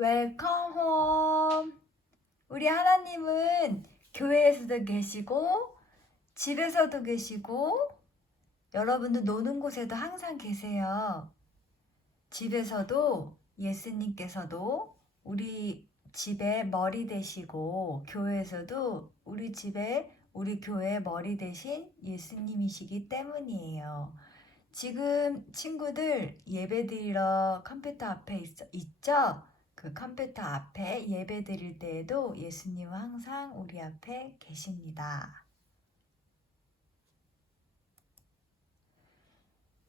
웰컴 홈. 우리 하나님은 교회에서도 계시고 집에서도 계시고 여러분들 노는 곳에도 항상 계세요. 집에서도 예수님께서도 우리 집에 머리 되시고 교회에서도 우리 집에 우리 교회 머리 되신 예수님이시기 때문이에요. 지금 친구들 예배 드리러 컴퓨터 앞에 있죠? 그 컴퓨터 앞에 예배 드릴 때에도 예수님은 항상 우리 앞에 계십니다.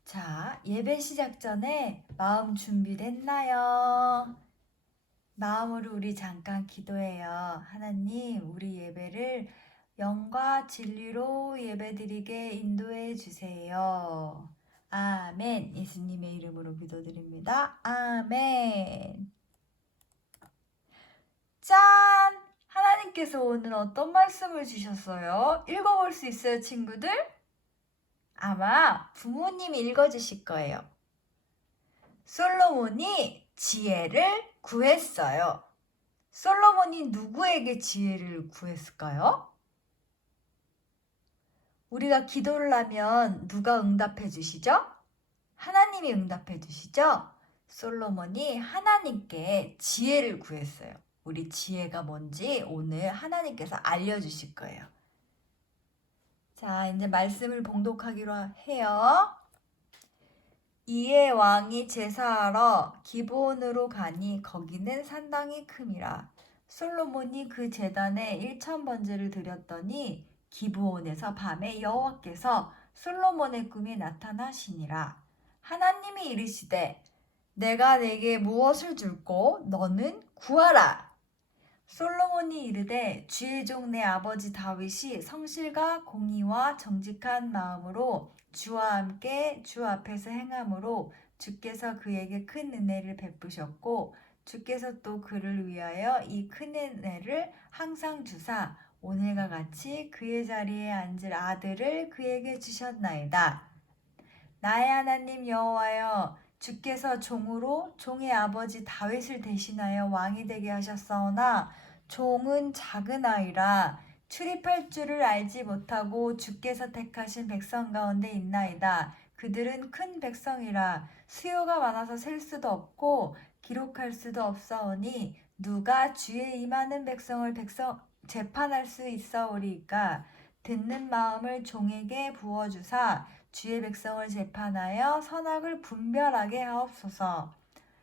자, 예배 시작 전에 마음 준비됐나요? 마음으로 우리 잠깐 기도해요. 하나님, 우리 예배를 영과 진리로 예배드리게 인도해 주세요. 아멘. 예수님의 이름으로 기도드립니다. 아멘. 짠! 하나님께서 오늘 어떤 말씀을 주셨어요? 읽어볼 수 있어요, 친구들? 아마 부모님이 읽어주실 거예요. 솔로몬이 지혜를 구했어요. 솔로몬이 누구에게 지혜를 구했을까요? 우리가 기도를 하면 누가 응답해 주시죠? 하나님이 응답해 주시죠? 솔로몬이 하나님께 지혜를 구했어요. 우리 지혜가 뭔지 오늘 하나님께서 알려주실 거예요. 자, 이제 말씀을 봉독하기로 해요. 이에 왕이 제사하러 기브온으로 가니 거기는 산당이 큼이라. 솔로몬이 그 제단에 1000번제를 드렸더니 기브온에서 밤에 여호와께서 솔로몬의 꿈에 나타나시니라. 하나님이 이르시되 내가 내게 무엇을 줄꼬 너는 구하라. 솔로몬이 이르되 주의 종 내 아버지 다윗이 성실과 공의와 정직한 마음으로 주와 함께 주 앞에서 행함으로 주께서 그에게 큰 은혜를 베푸셨고 주께서 또 그를 위하여 이 큰 은혜를 항상 주사 오늘과 같이 그의 자리에 앉을 아들을 그에게 주셨나이다. 나의 하나님 여호와여 주께서 종으로 종의 아버지 다윗을 대신하여 왕이 되게 하셨사오나 종은 작은 아이라 출입할 줄을 알지 못하고 주께서 택하신 백성 가운데 있나이다. 그들은 큰 백성이라 수요가 많아서 셀 수도 없고 기록할 수도 없사오니 누가 주의 이 많은 백성을 재판할 수 있사오리까. 듣는 마음을 종에게 부어주사 주의 백성을 재판하여 선악을 분별하게 하옵소서.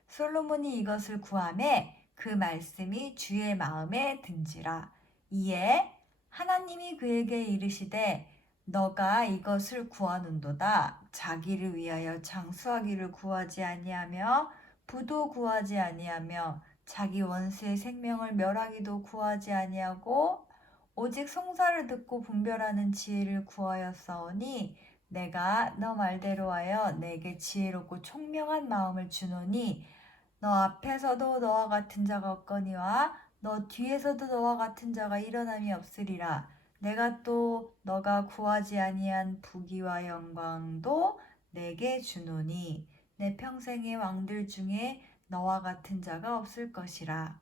솔로몬이 이것을 구하매 그 말씀이 주의 마음에 든지라. 이에 하나님이 그에게 이르시되 너가 이것을 구하는도다. 자기를 위하여 장수하기를 구하지 아니하며 부도 구하지 아니하며 자기 원수의 생명을 멸하기도 구하지 아니하고 오직 송사를 듣고 분별하는 지혜를 구하였사오니 내가 너 말대로 하여 내게 지혜롭고 총명한 마음을 주노니 너 앞에서도 너와 같은 자가 없거니와 너 뒤에서도 너와 같은 자가 일어남이 없으리라. 내가 또 너가 구하지 아니한 부귀와 영광도 내게 주노니 내 평생의 왕들 중에 너와 같은 자가 없을 것이라.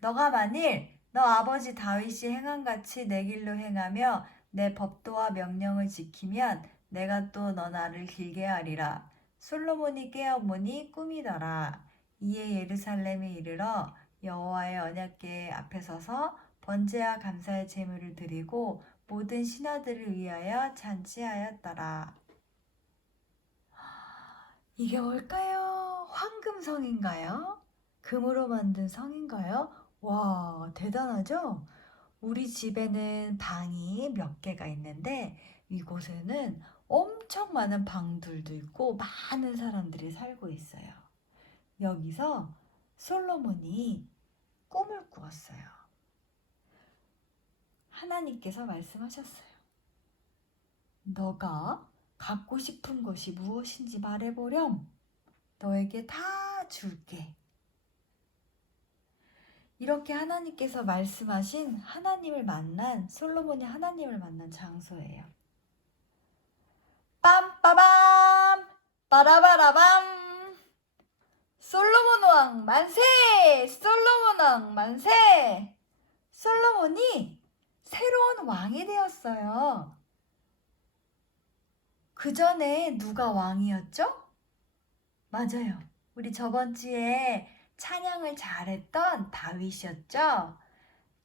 너가 만일 너 아버지 다윗이 행한같이 내 길로 행하며 내 법도와 명령을 지키면 내가 또 너 나를 길게 하리라. 솔로몬이 깨어보니 꿈이더라. 이에 예루살렘에 이르러 여호와의 언약궤 앞에 서서 번제와 감사의 제물을 드리고 모든 신하들을 위하여 잔치하였더라. 이게 뭘까요? 황금성인가요? 금으로 만든 성인가요? 와, 대단하죠? 우리 집에는 방이 몇 개가 있는데 이곳에는 엄청 많은 방들도 있고 많은 사람들이 살고 있어요. 여기서 솔로몬이 꿈을 꾸었어요. 하나님께서 말씀하셨어요. 너가 갖고 싶은 것이 무엇인지 말해보렴. 너에게 다 줄게. 이렇게 하나님께서 말씀하신 하나님을 만난 솔로몬이 하나님을 만난 장소예요. 빰빠밤 빠라바라밤 솔로몬 왕 만세! 솔로몬 왕 만세! 솔로몬이 새로운 왕이 되었어요. 그 전에 누가 왕이었죠? 맞아요. 우리 저번 주에 찬양을 잘했던 다윗이었죠?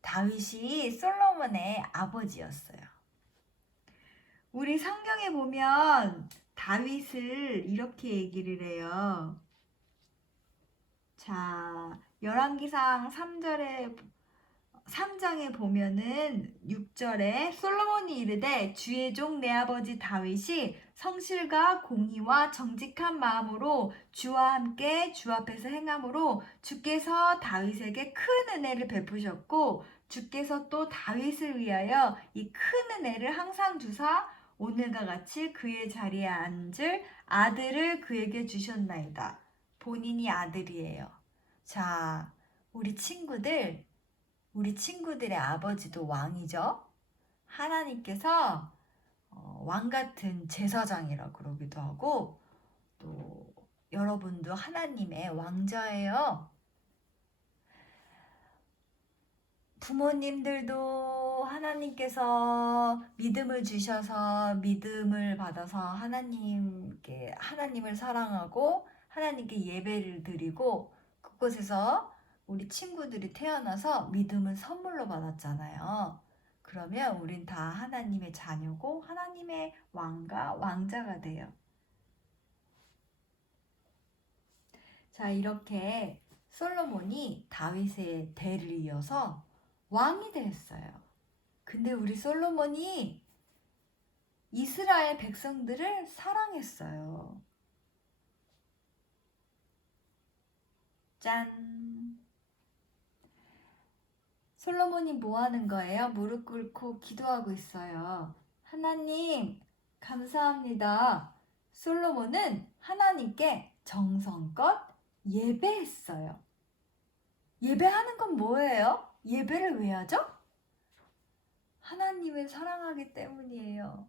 다윗이 솔로몬의 아버지였어요. 우리 성경에 보면 다윗을 이렇게 얘기를 해요. 자, 열왕기상 3장에 보면은 6절에 솔로몬이 이르되 주의 종 내 아버지 다윗이 성실과 공의와 정직한 마음으로 주와 함께 주 앞에서 행함으로 주께서 다윗에게 큰 은혜를 베푸셨고 주께서 또 다윗을 위하여 이 큰 은혜를 항상 주사 오늘과 같이 그의 자리에 앉을 아들을 그에게 주셨나이다. 본인이 아들이에요. 자, 우리 친구들의 아버지도 왕이죠. 하나님께서 왕 같은 제사장이라고 그러기도 하고 또 여러분도 하나님의 왕자예요. 부모님들도 하나님께서 믿음을 주셔서 믿음을 받아서 하나님을 사랑하고 하나님께 예배를 드리고 그곳에서 우리 친구들이 태어나서 믿음을 선물로 받았잖아요. 그러면 우린 다 하나님의 자녀고 하나님의 왕과 왕자가 돼요. 자, 이렇게 솔로몬이 다윗의 대를 이어서 왕이 됐어요. 근데 우리 솔로몬이 이스라엘 백성들을 사랑했어요. 짠! 솔로몬이 뭐 하는 거예요? 무릎 꿇고 기도하고 있어요. 하나님, 감사합니다. 솔로몬은 하나님께 정성껏 예배했어요. 예배하는 건 뭐예요? 예배를 왜 하죠? 하나님을 사랑하기 때문이에요.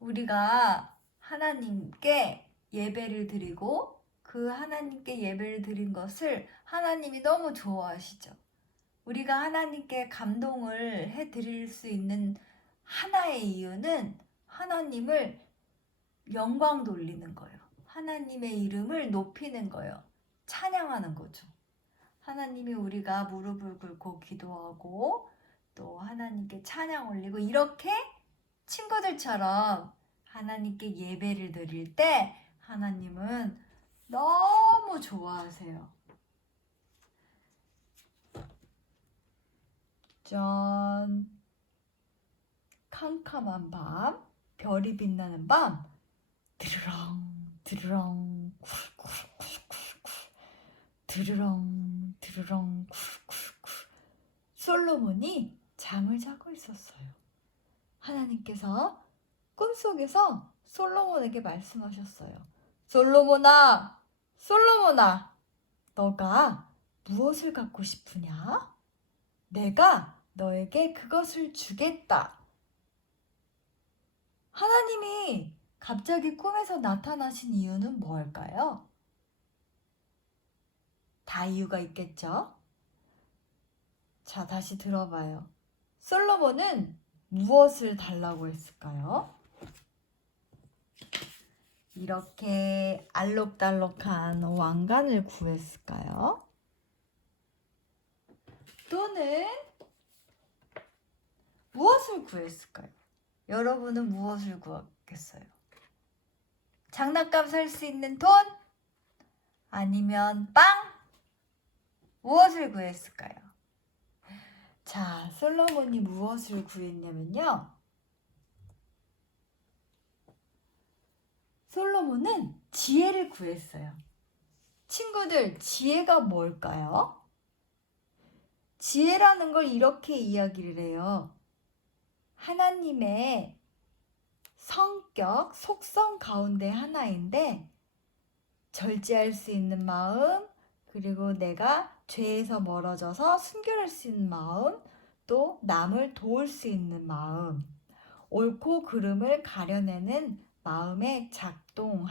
우리가 하나님께 예배를 드리고 그 하나님께 예배를 드린 것을 하나님이 너무 좋아하시죠. 우리가 하나님께 감동을 해드릴 수 있는 하나의 이유는 하나님을 영광 돌리는 거예요. 하나님의 이름을 높이는 거예요. 찬양하는 거죠. 하나님이 우리가 무릎을 꿇고 기도하고 또 하나님께 찬양 올리고 이렇게 친구들처럼 하나님께 예배를 드릴 때 하나님은 너무 좋아하세요. 짠! 캄캄한 밤, 별이 빛나는 밤, 드르렁 드르렁 쿨쿨쿨쿨쿨 드르렁 드르렁 쿨쿨쿨 솔로몬이 잠을 자고 있었어요. 하나님께서 꿈속에서 솔로몬에게 말씀하셨어요. 솔로몬아, 솔로몬아, 너가 무엇을 갖고 싶으냐? 내가 너에게 그것을 주겠다. 하나님이 갑자기 꿈에서 나타나신 이유는 뭘까요? 다 이유가 있겠죠? 자, 다시 들어봐요. 솔로몬은 무엇을 달라고 했을까요? 이렇게 알록달록한 왕관을 구했을까요? 또는 무엇을 구했을까요? 여러분은 무엇을 구했겠어요? 장난감 살 수 있는 돈? 아니면 빵? 무엇을 구했을까요? 자, 솔로몬이 무엇을 구했냐면요. 솔로몬은 지혜를 구했어요. 친구들, 지혜가 뭘까요? 지혜라는 걸 이렇게 이야기를 해요. 하나님의 성격, 속성 가운데 하나인데 절제할 수 있는 마음, 그리고 내가 죄에서 멀어져서 순결할 수 있는 마음, 또 남을 도울 수 있는 마음, 옳고 그름을 가려내는 마음의 작동,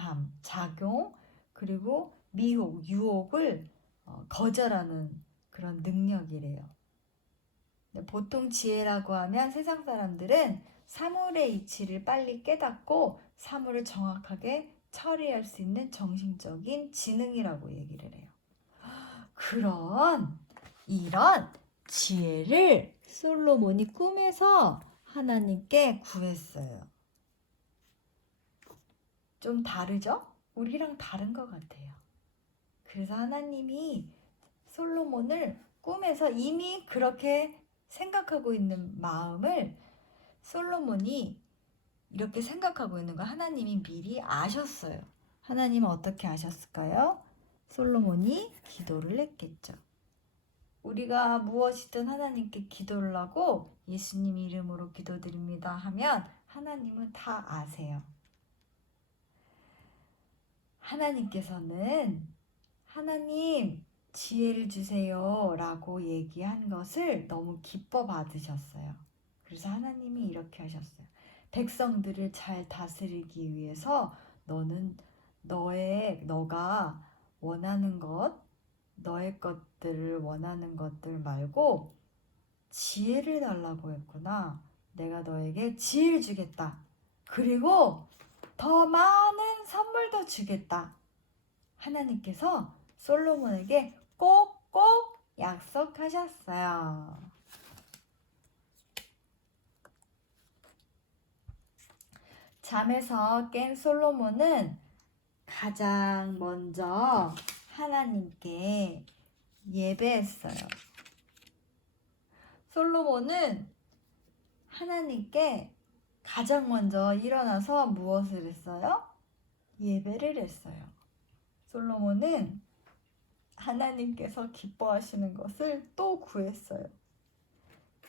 그리고 미혹, 유혹을 거절하는 그런 능력이래요. 보통 지혜라고 하면 세상 사람들은 사물의 이치를 빨리 깨닫고 사물을 정확하게 처리할 수 있는 정신적인 지능이라고 얘기를 해요. 이런 지혜를 솔로몬이 꿈에서 하나님께 구했어요. 좀 다르죠? 우리랑 다른 것 같아요. 그래서 하나님이 솔로몬을 꿈에서 이미 그렇게 생각하고 있는 마음을 솔로몬이 이렇게 생각하고 있는 거 하나님이 미리 아셨어요. 하나님은 어떻게 아셨을까요? 솔로몬이 기도를 했겠죠. 우리가 무엇이든 하나님께 기도를 하고 예수님 이름으로 기도드립니다 하면 하나님은 다 아세요. 하나님께서는 하나님 지혜를 주세요 라고 얘기한 것을 너무 기뻐 받으셨어요. 그래서 하나님이 이렇게 하셨어요. 백성들을 잘 다스리기 위해서 너는 너가 원하는 것, 너의 것들을 원하는 것들 말고 지혜를 달라고 했구나. 내가 너에게 지혜를 주겠다. 그리고 더 많은 선물도 주겠다. 하나님께서 솔로몬에게 꼭꼭 약속하셨어요. 잠에서 깬 솔로몬은 가장 먼저 하나님께 예배했어요. 솔로몬은 하나님께 가장 먼저 일어나서 무엇을 했어요? 예배를 했어요. 솔로몬은 하나님께서 기뻐하시는 것을 또 구했어요.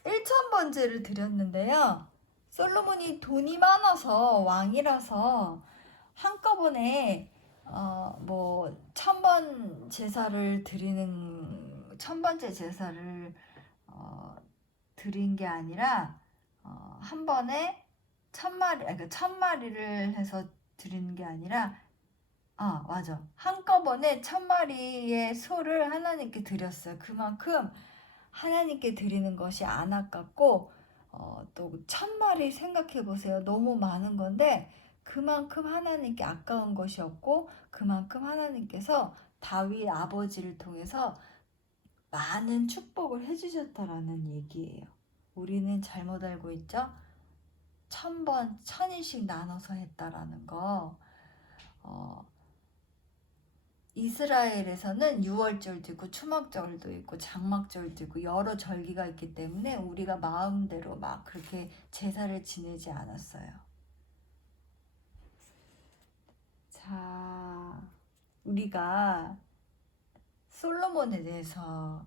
1,000번제를 드렸는데요. 솔로몬이 돈이 많아서 왕이라서 한꺼번에 1,000번 제사를 드리는 1,000번째 제사를 드린 게 아니라 한 번에 1,000마리를 해서 드리는 게 아니라 맞아. 한꺼번에 1,000마리의 소를 하나님께 드렸어요. 그만큼 하나님께 드리는 것이 안 아깝고 또 1,000마리 생각해 보세요. 너무 많은 건데 그만큼 하나님께 아까운 것이 없고 그만큼 하나님께서 다윗 아버지를 통해서 많은 축복을 해주셨다라는 얘기예요. 우리는 잘못 알고 있죠? 1,000번, 1,000일씩 나눠서 했다라는 거. 이스라엘에서는 유월절도 있고 추막절도 있고 장막절도 있고 여러 절기가 있기 때문에 우리가 마음대로 막 그렇게 제사를 지내지 않았어요. 자, 우리가 솔로몬에 대해서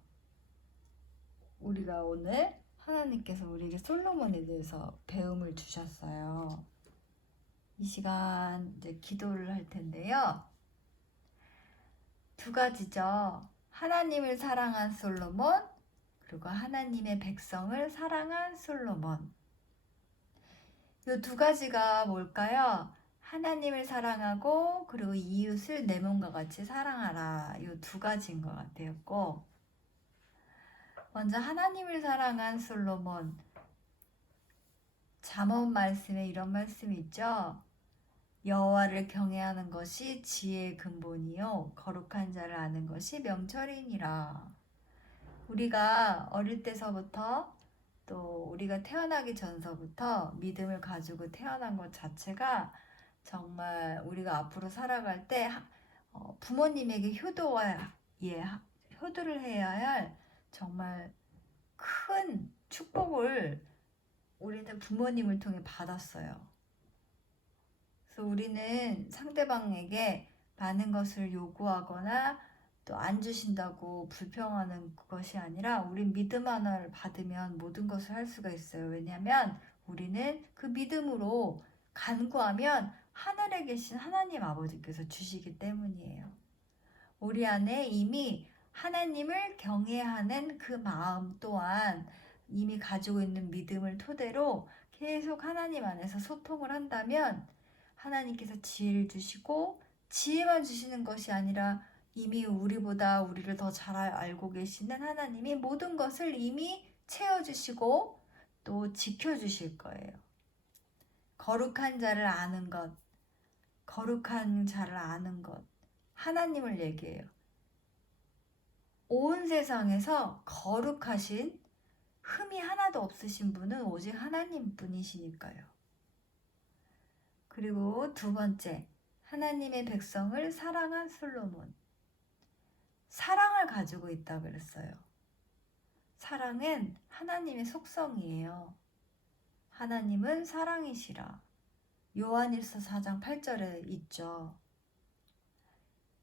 우리가 오늘 하나님께서 우리에게 솔로몬에 대해서 배움을 주셨어요. 이 시간 이제 기도를 할 텐데요. 두 가지죠. 하나님을 사랑한 솔로몬, 그리고 하나님의 백성을 사랑한 솔로몬. 이 두 가지가 뭘까요? 하나님을 사랑하고 그리고 이웃을 내 몸과 같이 사랑하라. 이 두 가지인 것 같아요. 꼭. 먼저 하나님을 사랑한 솔로몬. 잠언 말씀에 이런 말씀이 있죠. 여호와를 경외하는 것이 지혜의 근본이요 거룩한 자를 아는 것이 명철이니라. 우리가 어릴 때서부터 또 우리가 태어나기 전서부터 믿음을 가지고 태어난 것 자체가 정말 우리가 앞으로 살아갈 때 부모님에게 효도를 해야 할 정말 큰 축복을 우리는 부모님을 통해 받았어요. 그래서 우리는 상대방에게 많은 것을 요구하거나 또 안 주신다고 불평하는 것이 아니라 우린 믿음 하나를 받으면 모든 것을 할 수가 있어요. 왜냐하면 우리는 그 믿음으로 간구하면 하늘에 계신 하나님 아버지께서 주시기 때문이에요. 우리 안에 이미 하나님을 경외하는 그 마음 또한 이미 가지고 있는 믿음을 토대로 계속 하나님 안에서 소통을 한다면 하나님께서 지혜를 주시고 지혜만 주시는 것이 아니라 이미 우리보다 우리를 더 잘 알고 계시는 하나님이 모든 것을 이미 채워주시고 또 지켜주실 거예요. 거룩한 자를 아는 것, 거룩한 자를 아는 것, 하나님을 얘기해요. 온 세상에서 거룩하신 흠이 하나도 없으신 분은 오직 하나님 분이시니까요. 그리고 두 번째, 하나님의 백성을 사랑한 솔로몬. 사랑을 가지고 있다 그랬어요. 사랑은 하나님의 속성이에요. 하나님은 사랑이시라. 요한일서 4장 8절에 있죠.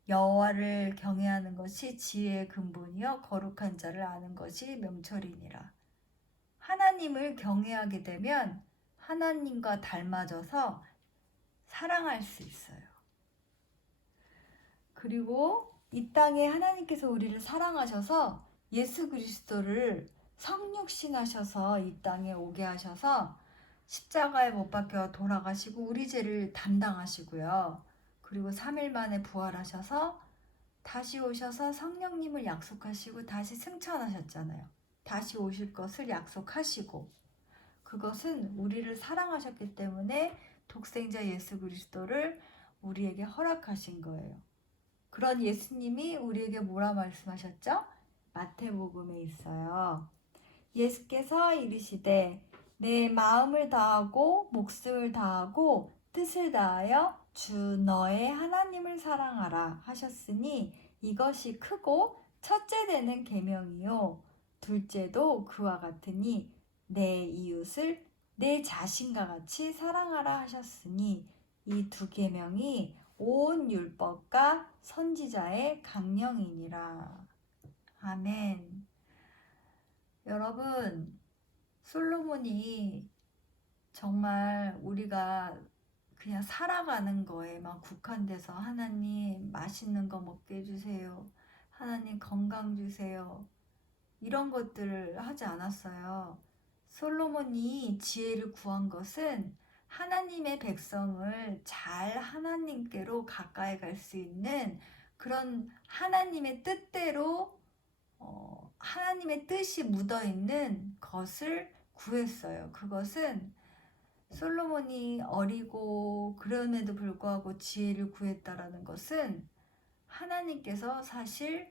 여호와를 경외하는 것이 지혜의 근본이요 거룩한 자를 아는 것이 명철이니라. 하나님을 경외하게 되면 하나님과 닮아져서 사랑할 수 있어요. 그리고 이 땅에 하나님께서 우리를 사랑하셔서 예수 그리스도를 성육신하셔서 이 땅에 오게 하셔서 십자가에 못 박혀 돌아가시고 우리 죄를 담당하시고요. 그리고 3일 만에 부활하셔서 다시 오셔서 성령님을 약속하시고 다시 승천하셨잖아요. 다시 오실 것을 약속하시고 그것은 우리를 사랑하셨기 때문에 독생자 예수 그리스도를 우리에게 허락하신 거예요. 그런 예수님이 우리에게 뭐라 말씀하셨죠? 마태복음에 있어요. 예수께서 이르시되 내 마음을 다하고 목숨을 다하고 뜻을 다하여 주 너의 하나님을 사랑하라 하셨으니 이것이 크고 첫째 되는 계명이요 둘째도 그와 같으니 내 이웃을 내 자신과 같이 사랑하라 하셨으니 이 두 계명이 온 율법과 선지자의 강령이니라. 아멘. 여러분, 솔로몬이 정말 우리가 그냥 살아가는 거에만 국한돼서 하나님 맛있는 거 먹게 해주세요. 하나님 건강 주세요. 이런 것들을 하지 않았어요. 솔로몬이 지혜를 구한 것은 하나님의 백성을 잘 하나님께로 가까이 갈 수 있는 그런 하나님의 뜻대로 하나님의 뜻이 묻어있는 것을 구했어요. 그것은 솔로몬이 어리고 그럼에도 불구하고 지혜를 구했다라는 것은 하나님께서 사실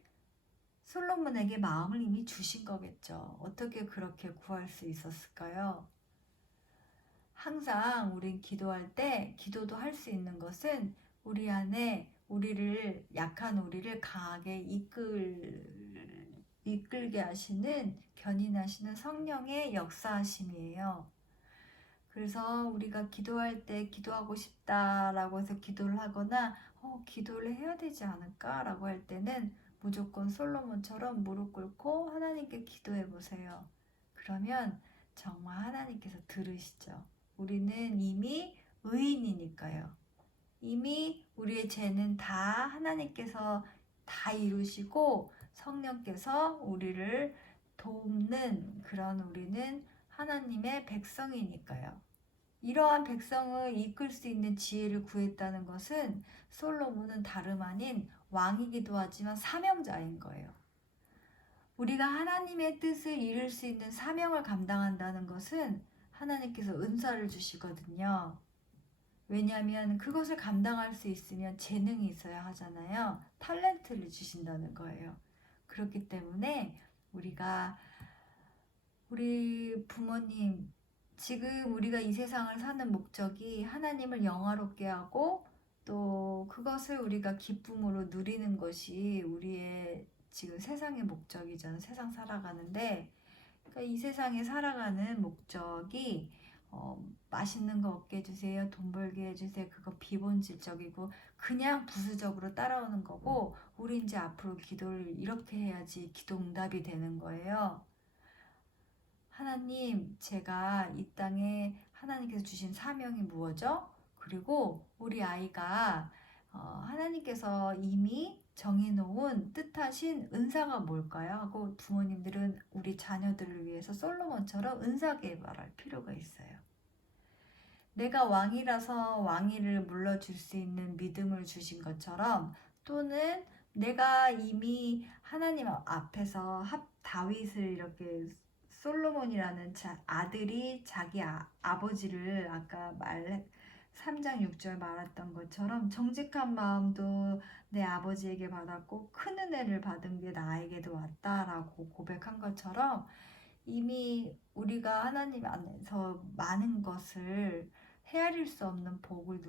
솔로몬에게 마음을 이미 주신 거겠죠. 어떻게 그렇게 구할 수 있었을까요? 항상 우린 기도할 때 기도도 할 수 있는 것은 우리 안에 우리를 약한 우리를 강하게 이끌게 하시는 견인하시는 성령의 역사하심이에요. 그래서 우리가 기도할 때 기도하고 싶다라고 해서 기도를 하거나 기도를 해야 되지 않을까라고 할 때는 무조건 솔로몬처럼 무릎 꿇고 하나님께 기도해 보세요. 그러면 정말 하나님께서 들으시죠. 우리는 이미 의인이니까요. 이미 우리의 죄는 다 하나님께서 다 이루시고 성령께서 우리를 돕는 그런 우리는 하나님의 백성이니까요. 이러한 백성을 이끌 수 있는 지혜를 구했다는 것은 솔로몬은 다름 아닌 왕이기도 하지만 사명자인 거예요. 우리가 하나님의 뜻을 이룰 수 있는 사명을 감당한다는 것은 하나님께서 은사를 주시거든요. 왜냐하면 그것을 감당할 수 있으면 재능이 있어야 하잖아요. 탤런트를 주신다는 거예요. 그렇기 때문에 우리 부모님, 지금 우리가 이 세상을 사는 목적이 하나님을 영화롭게 하고 또 그것을 우리가 기쁨으로 누리는 것이 우리의 지금 세상의 목적이잖아요. 세상 살아가는데 그러니까 이 세상에 살아가는 목적이 맛있는 거 얻게 해주세요. 돈 벌게 해주세요. 그거 비본질적이고 그냥 부수적으로 따라오는 거고 우리 이제 앞으로 기도를 이렇게 해야지 기도 응답이 되는 거예요. 하나님, 제가 이 땅에 하나님께서 주신 사명이 무엇이죠? 그리고 우리 아이가 하나님께서 이미 정해놓은 뜻하신 은사가 뭘까요? 하고 부모님들은 우리 자녀들을 위해서 솔로몬처럼 은사 개발할 필요가 있어요. 내가 왕이라서 왕위를 물러줄 수 있는 믿음을 주신 것처럼 또는 내가 이미 하나님 앞에서 다윗을 이렇게 솔로몬이라는 아들이 자기 아버지를 아까 3장 6절 말했던 것처럼 정직한 마음도 내 아버지에게 받았고 큰 은혜를 받은 게 나에게도 왔다라고 고백한 것처럼 이미 우리가 하나님 안에서 많은 것을 헤아릴 수 없는 복을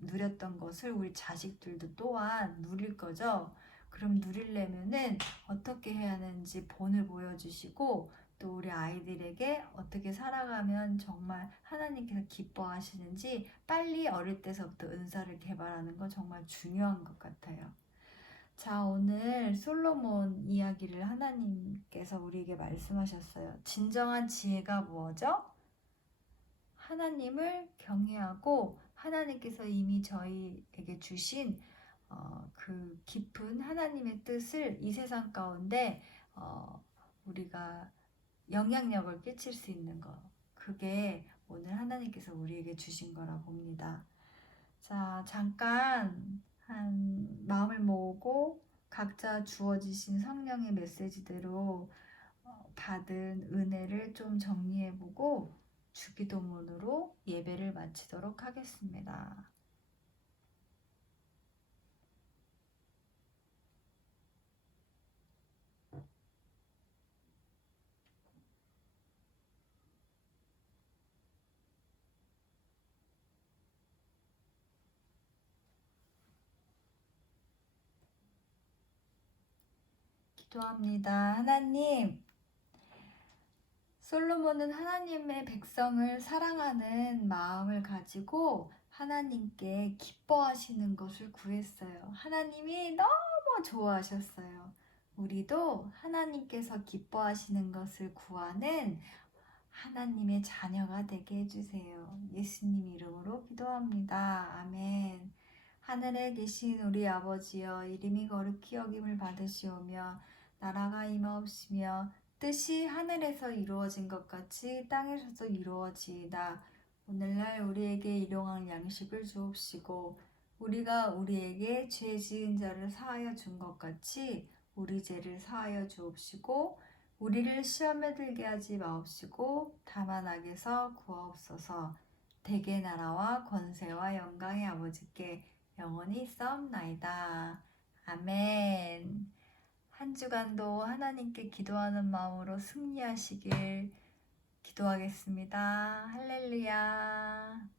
누렸던 것을 우리 자식들도 또한 누릴 거죠. 그럼 누리려면은 어떻게 해야 하는지 본을 보여주시고 또 우리 아이들에게 어떻게 살아가면 정말 하나님께서 기뻐하시는지 빨리 어릴 때서부터 은사를 개발하는 거 정말 중요한 것 같아요. 자, 오늘 솔로몬 이야기를 하나님께서 우리에게 말씀하셨어요. 진정한 지혜가 무엇이죠? 하나님을 경외하고 하나님께서 이미 저희에게 주신 그 깊은 하나님의 뜻을 이 세상 가운데 우리가 영향력을 끼칠 수 있는 것. 그게 오늘 하나님께서 우리에게 주신 거라 봅니다. 자, 잠깐 마음을 모으고 각자 주어지신 성령의 메시지대로 받은 은혜를 좀 정리해보고 주기도문으로 예배를 마치도록 하겠습니다. 기도합니다. 하나님, 솔로몬은 하나님의 백성을 사랑하는 마음을 가지고 하나님께 기뻐하시는 것을 구했어요. 하나님이 너무 좋아하셨어요. 우리도 하나님께서 기뻐하시는 것을 구하는 하나님의 자녀가 되게 해주세요. 예수님 이름으로 기도합니다. 아멘. 하늘에 계신 우리 아버지여, 이름이 거룩히 여김을 받으시오며 나라가 임하옵시며 뜻이 하늘에서 이루어진 것 같이 땅에서도 이루어지이다. 오늘날 우리에게 일용할 양식을 주옵시고 우리가 우리에게 죄 지은 자를 사하여 준 것 같이 우리 죄를 사하여 주옵시고 우리를 시험에 들게 하지 마옵시고 다만 악에서 구하옵소서. 대개 나라와 권세와 영광의 아버지께 영원히 있사옵나이다. 아멘. 한 주간도 하나님께 기도하는 마음으로 승리하시길 기도하겠습니다. 할렐루야.